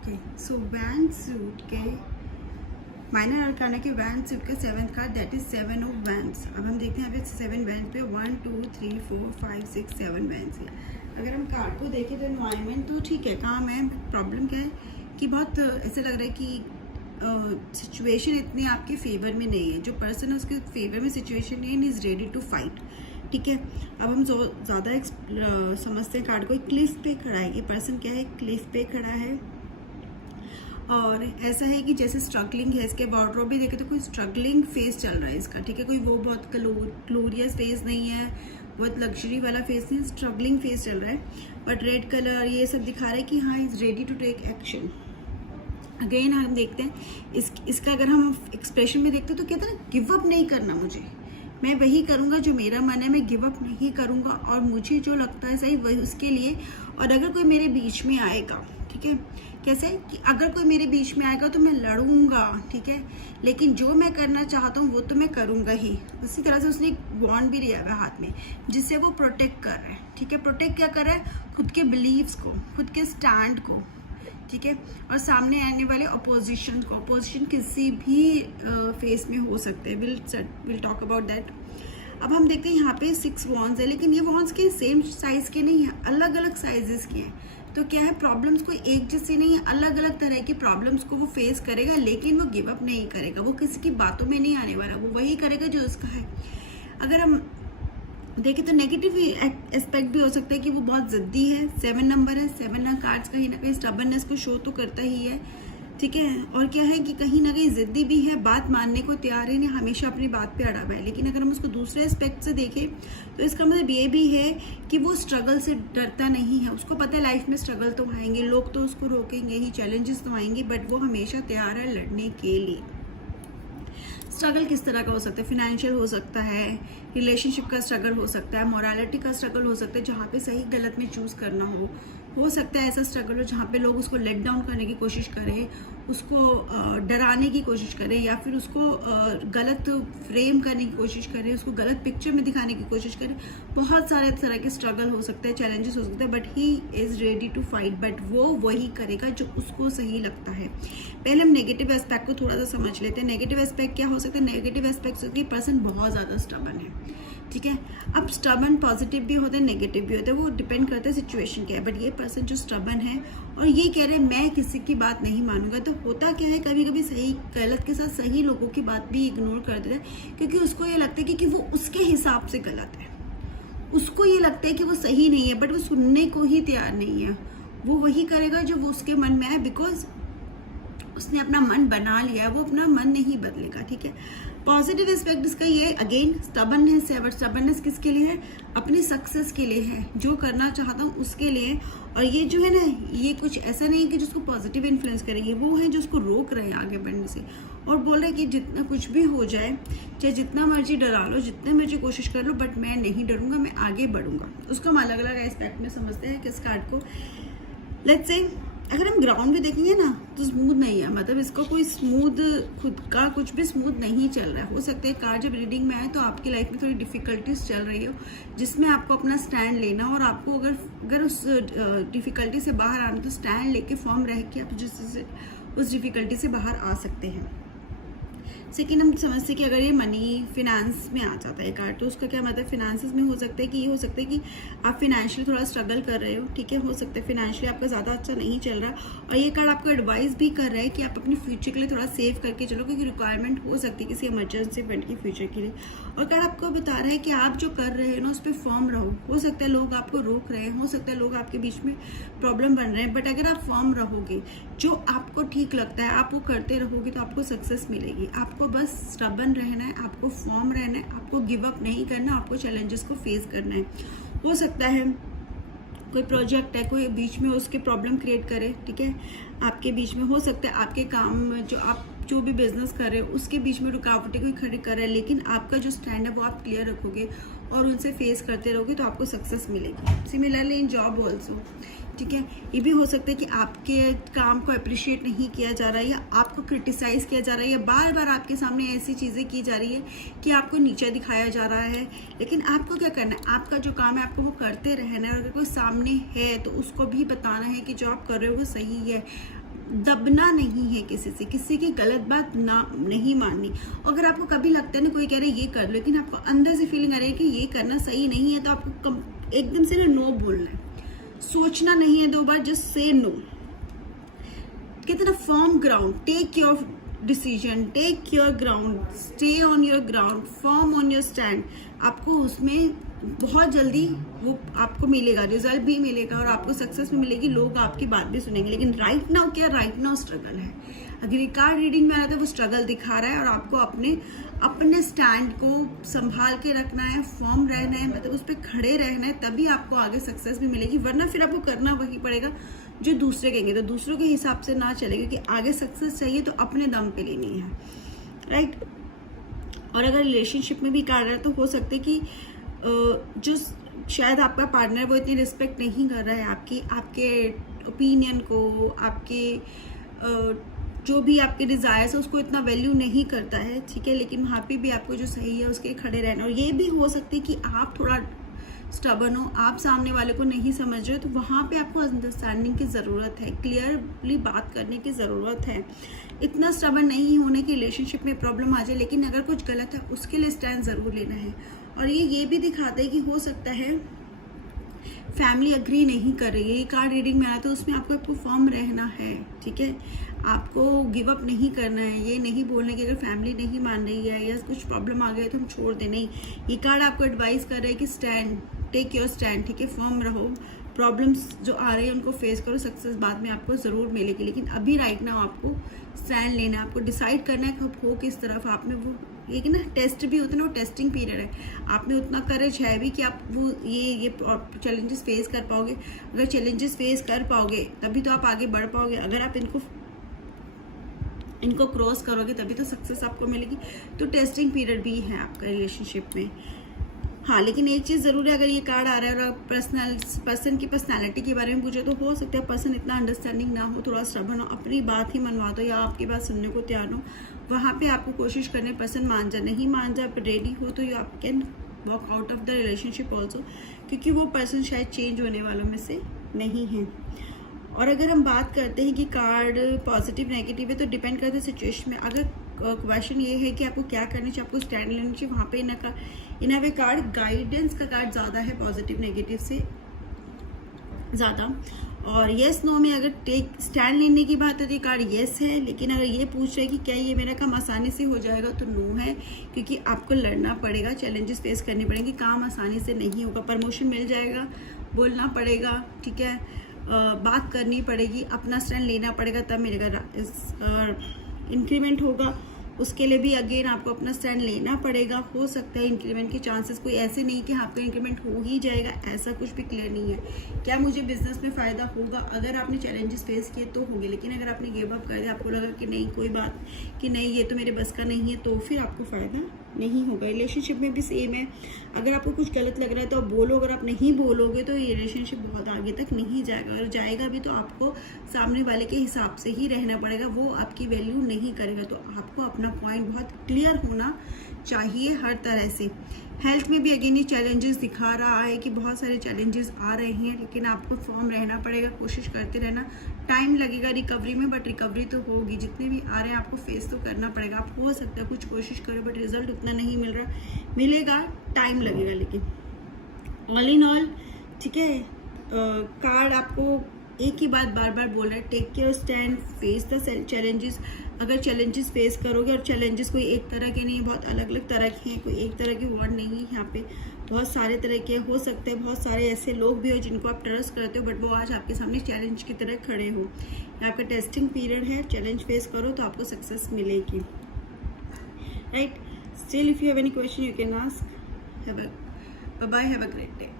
Okay so when suit के minor arcana के van suit का 7th card that is 7 of vents. अब हम देखते हैं यहाँ पे 7 वैन पे 1 2 3 4 5 6 7 वैंस है। अगर हम कार्ड को देखें तो एनवायरनमेंट तो ठीक है, काम है। प्रॉब्लम क्या है कि बहुत ऐसा लग रहा है कि सिचुएशन इतनी आपके फेवर में नहीं है। जो पर्सन है उसके फेवर में सिचुएशन नहीं है, इज़ रेडी टू फाइट। ठीक है, अब हम ज़्यादा समझते हैं कार्ड को। एक क्लिफ पे खड़ा है ये पर्सन, क्या है, क्लिफ पे खड़ा है और ऐसा है कि जैसे स्ट्रगलिंग है। इसके वार्डरोब भी देखे तो कोई स्ट्रगलिंग फेस चल रहा है इसका। ठीक है, कोई वो बहुत ग्लोरियस फेस नहीं है, बहुत लग्जरी वाला फेस नहीं, स्ट्रगलिंग फेस चल रहा है। बट रेड कलर ये सब दिखा रहा है कि हाँ is ready to take action. Again हम देखते हैं इसका अगर हम एक्सप्रेशन में देखते हैं तो कहते हैं ना, गिव अप नहीं करना मुझे, मैं वही करूँगा जो मेरा मन है, मैं गिव अप नहीं करूँगा और मुझे जो लगता है सही वही उसके लिए। और अगर कोई मेरे बीच में आएगा, ठीक है, कैसे कि अगर कोई मेरे बीच में आएगा तो मैं लड़ूंगा, ठीक है, लेकिन जो मैं करना चाहता हूँ वो तो मैं करूँगा ही। उसी तरह से उसने एक वॉन्ड भी लिया हुआ हाथ में जिससे वो प्रोटेक्ट कर रहा है। ठीक है, प्रोटेक्ट क्या कर रहा है, खुद के बिलीव्स को, खुद के स्टैंड को। ठीक है, और सामने आने वाले अपोजिशन को, अपोजिशन किसी भी फेस में हो सकते हैं। Will talk about that. अब हम देखते हैं यहाँ पे 6 वॉन्ड्स है, लेकिन ये वॉन्ड्स के सेम साइज के नहीं है, अलग अलग साइजेस के हैं। तो क्या है, प्रॉब्लम्स कोई एक जैसे नहीं है, अलग अलग तरह की प्रॉब्लम्स को वो फेस करेगा, लेकिन वो गिव अप नहीं करेगा, वो किसी की बातों में नहीं आने वाला, वो वही करेगा जो उसका है। अगर हम देखें तो नेगेटिव एस्पेक्ट भी हो सकता है कि वो बहुत जिद्दी है। 7 नंबर है, 7 कार्ड्स कहीं ना कहीं स्टबर्ननेस को शो तो करता ही है। ठीक है, और क्या है कि कहीं ना कहीं जिद्दी भी है, बात मानने को तैयार है, नहीं हमेशा अपनी बात पे अड़ा हुआ है। लेकिन अगर हम उसको दूसरे एस्पेक्ट से देखें तो इसका मतलब ये भी है कि वो स्ट्रगल से डरता नहीं है। उसको पता है लाइफ में स्ट्रगल तो आएंगे, लोग तो उसको रोकेंगे ही, चैलेंजेस तो आएंगे, बट वो हमेशा तैयार है लड़ने के लिए। स्ट्रगल किस तरह का हो सकता है, फिनेंशियल हो सकता है, रिलेशनशिप का स्ट्रगल हो सकता है, मोरालिटी का स्ट्रगल हो सकता है, जहाँ पे सही गलत में चूज करना हो सकता है ऐसा स्ट्रगल हो जहाँ पे लोग उसको लेट डाउन करने की कोशिश करें, उसको डराने की कोशिश करें, या फिर उसको गलत फ्रेम करने की कोशिश करें, उसको गलत पिक्चर में दिखाने की कोशिश करें। बहुत सारे तरह के स्ट्रगल हो सकते हैं, चैलेंजेस हो सकते हैं, but he is ready to fight. But वो वही करेगा जो उसको सही लगता है। पहले हम नेगेटिव एस्पेक्ट को थोड़ा सा समझ लेते हैं। नेगेटिव एस्पेक्ट क्या हो सकता है, नेगेटिव एस्पेक्ट कि पर्सन बहुत ज़्यादा स्टबर्न है। ठीक है, अब स्टबर्न पॉजिटिव भी होते हैं, नेगेटिव भी होते हैं, वो डिपेंड करता है सिचुएशन क्या है। बट ये पर्सन जो स्टबर्न है और ये कह रहे हैं मैं किसी की बात नहीं मानूंगा, तो होता क्या है, कभी कभी सही गलत के साथ सही लोगों की बात भी इग्नोर कर देता है, क्योंकि उसको ये लगता है कि वो उसके हिसाब से गलत है। उसको ये लगता है कि वो सही नहीं है, बट वो सुनने को ही तैयार नहीं है। वो वही करेगा जो वो उसके मन में आए, बिकॉज उसने अपना मन बना लिया है, वो अपना मन नहीं बदलेगा। ठीक है, पॉजिटिव एस्पेक्ट इसका ये अगेन स्टबर्ननेस है, बट स्टबर्ननेस किसके लिए है, अपनी सक्सेस के लिए है, जो करना चाहता हूँ उसके लिए। और ये जो है ना, ये कुछ ऐसा नहीं है कि जिसको पॉजिटिव इन्फ्लुएंस करेगी, वो है जो उसको रोक रहे हैं आगे बढ़ने से, और बोल रहे हैं कि जितना कुछ भी हो जाए, चाहे जितना मर्जी डरा लो, जितने मर्जी कोशिश कर लो, बट मैं नहीं डरूंगा, मैं आगे बढ़ूंगा। उसको हम अलग अलग एस्पेक्ट में समझते हैं किस कार्ड को। लेट्स से अगर हम ग्राउंड में देखेंगे ना तो स्मूथ नहीं है, मतलब इसका कोई स्मूथ, खुद का कुछ भी स्मूथ नहीं चल रहा है। हो सकता है कार्ड जब रीडिंग में आए तो आपकी लाइफ में थोड़ी डिफिकल्टीज चल रही हो, जिसमें आपको अपना स्टैंड लेना, और आपको अगर उस डिफिकल्टी से बाहर आना तो स्टैंड लेके फॉर्म रह के आप जिससे उस डिफिकल्टी से बाहर आ सकते हैं। सेकेंड हम समझते कि अगर ये मनी फिनेंस में आ जाता है कार्ड, तो उसका क्या मतलब, फिनेंसेस में हो सकता है कि ये हो सकता है कि आप फिनेंशियल थोड़ा स्ट्रगल कर रहे हो। ठीक है, हो सकता है फिनेंशियली आपका ज़्यादा अच्छा नहीं चल रहा, और ये कार्ड आपको एडवाइस भी कर रहा है कि आप अपने फ्यूचर के लिए थोड़ा सेव करके चलो, क्योंकि रिक्वायरमेंट हो सकती है किसी इमरजेंसी फंड की फ्यूचर के लिए। और कार्ड आपको बता रहा है कि आप जो कर रहे हो ना उस पर फर्म रहो। हो सकता है लोग आपको रोक रहे हैं, हो सकता है लोग आपके बीच में प्रॉब्लम बन रहे हैं, बट अगर आप फर्म रहोगे, जो आपको ठीक लगता है आप वो करते रहोगे, तो आपको सक्सेस मिलेगी। आपको बस स्टबर्न रहना है, आपको फॉर्म रहना है, आपको गिव अप नहीं करना, आपको चैलेंजेस को फेस करना है। हो सकता है कोई प्रोजेक्ट है, कोई बीच में उसके प्रॉब्लम क्रिएट करे, ठीक है, आपके बीच में। हो सकता है आपके काम में जो भी बिजनेस कर रहे हो उसके बीच में रुकावटें कोई खड़ी कर रहे हैं, लेकिन आपका जो स्टैंड है वो आप क्लियर रखोगे और उनसे फेस करते रहोगे तो आपको सक्सेस मिलेगी। सिमिलरली इन जॉब ऑल्सो, ठीक है, ये भी हो सकता है कि आपके काम को अप्रिशिएट नहीं किया जा रहा है, या आपको क्रिटिसाइज किया जा रहा है, या बार बार आपके सामने ऐसी चीज़ें की जा रही है कि आपको नीचे दिखाया जा रहा है। लेकिन आपको क्या करना है, आपका जो काम है आपको वो करते रहना है, और अगर कोई सामने है तो उसको भी बताना है कि जो आप कर रहे हो वो सही है। दबना नहीं है किसी से, किसी की गलत बात ना नहीं माननी। अगर आपको कभी लगता है ना कोई कह रहा है ये कर लो, लेकिन आपको अंदर से फीलिंग आ रही है कि ये करना सही नहीं है, तो आपको एकदम से ना नो बोलना है, सोचना नहीं है 2 बार, जस्ट से नो। कहते ना firm ground, take your decision, take your ground, stay on your ground, firm on your stand. आपको उसमें बहुत जल्दी वो आपको मिलेगा, रिजल्ट भी मिलेगा और आपको सक्सेस भी मिलेगी, लोग आपकी बात भी सुनेंगे। लेकिन राइट नाउ क्या, राइट नाउ स्ट्रगल है। अगर ये कार्ड रीडिंग में आ रहा था वो स्ट्रगल दिखा रहा है और आपको अपने स्टैंड को संभाल के रखना है, फर्म रहना है, मतलब उस पर खड़े रहना है, तभी आपको आगे सक्सेस भी मिलेगी। वरना फिर आपको करना वही पड़ेगा जो दूसरे कहेंगे, तो दूसरों के हिसाब से ना चलेगा, क्योंकि आगे सक्सेस चाहिए तो अपने दम पे लेनी है, राइट। और अगर रिलेशनशिप में भी कार्ड है तो हो सकता है कि जो शायद आपका पार्टनर वो इतनी रिस्पेक्ट नहीं कर रहा है आपके ओपिनियन को, आपके जो भी आपके डिजायर्स है उसको इतना वैल्यू नहीं करता है, ठीक है। लेकिन वहाँ पे भी आपको जो सही है उसके खड़े रहना। और ये भी हो सकता है कि आप थोड़ा स्टबर्न हो, आप सामने वाले को नहीं समझ रहे हो, तो वहाँ पे आपको अंडरस्टैंडिंग की ज़रूरत है, क्लियरली बात करने की ज़रूरत है। इतना स्टबर्न नहीं होने की रिलेशनशिप में प्रॉब्लम आ जाए, लेकिन अगर कुछ गलत है उसके लिए स्टैंड ज़रूर लेना है। और ये भी दिखाता है कि हो सकता है फैमिली अग्री नहीं कर रही है, ये कार्ड रीडिंग में आया तो उसमें आपको फर्म रहना है, ठीक है। आपको गिव अप नहीं करना है, ये नहीं बोलना कि अगर फैमिली नहीं मान रही है या कुछ प्रॉब्लम आ गई तो हम छोड़ दे, नहीं। ये कार्ड आपको एडवाइस कर रहा है कि स्टैंड, टेक योर स्टैंड, ठीक है, फर्म रहो, प्रॉब्लम्स जो आ रही है उनको फेस करो, सक्सेस बाद में आपको ज़रूर मिलेगी। लेकिन अभी राइट नाउ आपको स्टैंड लेना है, आपको डिसाइड करना है कब हो किस तरफ। आप में वो ये कि ना टेस्ट भी होता है ना, वो टेस्टिंग पीरियड है, आप में उतना करेज है भी कि आप वो ये चैलेंजेस फेस कर पाओगे। अगर चैलेंजेस फेस कर पाओगे तभी तो आप आगे बढ़ पाओगे, अगर आप इनको क्रॉस करोगे तभी तो सक्सेस आपको मिलेगी। तो टेस्टिंग पीरियड भी है आपका रिलेशनशिप में। हाँ, लेकिन एक चीज़ ज़रूर है, अगर ये कार्ड आ रहा है और पर्सन की पर्सनालिटी के बारे में पूछे तो हो सकता है पर्सन इतना अंडरस्टैंडिंग ना हो, थोड़ा स्टबर्न हो, अपनी बात ही मनवा दो या आपकी बात सुनने को तैयार हो। वहाँ पे आपको कोशिश करने पर्सन मान जाए, नहीं मान जाए पर रेडी हो तो यू आप can walk out of the relationship also, क्योंकि वो पर्सन शायद चेंज होने वालों में से नहीं है। और अगर हम बात करते हैं कि कार्ड पॉजिटिव नेगेटिव है तो डिपेंड करता है सिचुएशन में। अगर क्वेश्चन ये है कि आपको क्या करना चाहिए, आपको स्टैंड लेना चाहिए, वहाँ पे इन वे कार्ड गाइडेंस का कार्ड ज़्यादा है पॉजिटिव नेगेटिव से ज़्यादा। और येस नो में अगर स्टैंड लेने की बात होती है कार्ड येस है, लेकिन अगर ये पूछ रहे कि क्या ये मेरा काम आसानी से हो जाएगा तो नो है, क्योंकि आपको लड़ना पड़ेगा, चैलेंजेस फेस करने पड़ेंगे, काम आसानी से नहीं होगा। प्रमोशन मिल जाएगा, बोलना पड़ेगा, ठीक है, बात करनी पड़ेगी, अपना स्टैंड लेना पड़ेगा, तब मिलेगा। इंक्रीमेंट होगा उसके लिए भी अगेन आपको अपना स्टैंड लेना पड़ेगा। हो सकता है इंक्रीमेंट के चांसेस कोई ऐसे नहीं कि आपका इंक्रीमेंट हो ही जाएगा, ऐसा कुछ भी क्लियर नहीं है। क्या मुझे बिजनेस में फ़ायदा होगा, अगर आपने चैलेंजेस फेस किए तो होंगे, लेकिन अगर आपने गिव अप कर दिया, आपको लगा कि नहीं कोई बात कि नहीं ये तो मेरे बस का नहीं है, तो फिर आपको फ़ायदा नहीं होगा। रिलेशनशिप में भी सेम है, अगर आपको कुछ गलत लग रहा है तो आप बोलो, अगर आप नहीं बोलोगे तो ये रिलेशनशिप बहुत आगे तक नहीं जाएगा। अगर जाएगा भी तो आपको सामने वाले के हिसाब से ही रहना पड़ेगा, वो आपकी वैल्यू नहीं करेगा। तो आपको अपना पॉइंट बहुत क्लियर होना चाहिए हर तरह से। हेल्थ में भी अगेन ये चैलेंजेस दिखा रहा है कि बहुत सारे चैलेंजेस आ रहे हैं, लेकिन आपको फर्म रहना पड़ेगा, कोशिश करते रहना। टाइम लगेगा रिकवरी में, बट रिकवरी तो होगी। जितने भी आ रहे हैं आपको फेस तो करना पड़ेगा। आप हो सकता है कुछ कोशिश करो बट रिजल्ट उतना नहीं मिल रहा, मिलेगा, टाइम लगेगा। लेकिन ऑल इन ऑल ठीक है, कार्ड आपको एक ही बात बार बार बोल रहा है, take care stand, face the challenges. अगर चैलेंजेस फेस करोगे, और चैलेंजेस कोई एक तरह के नहीं, बहुत अलग अलग तरह के हैं, कोई एक तरह के वर्ड नहीं है यहाँ पे, बहुत सारे तरह के हो सकते हैं। बहुत सारे ऐसे लोग भी हो जिनको आप ट्रस्ट करते हो बट वो आज आपके सामने चैलेंज की तरह खड़े हो। आपका टेस्टिंग पीरियड है, चैलेंज फेस करो तो आपको सक्सेस मिलेगी, right. Still if you have any question you can ask. Bye bye, have a great day.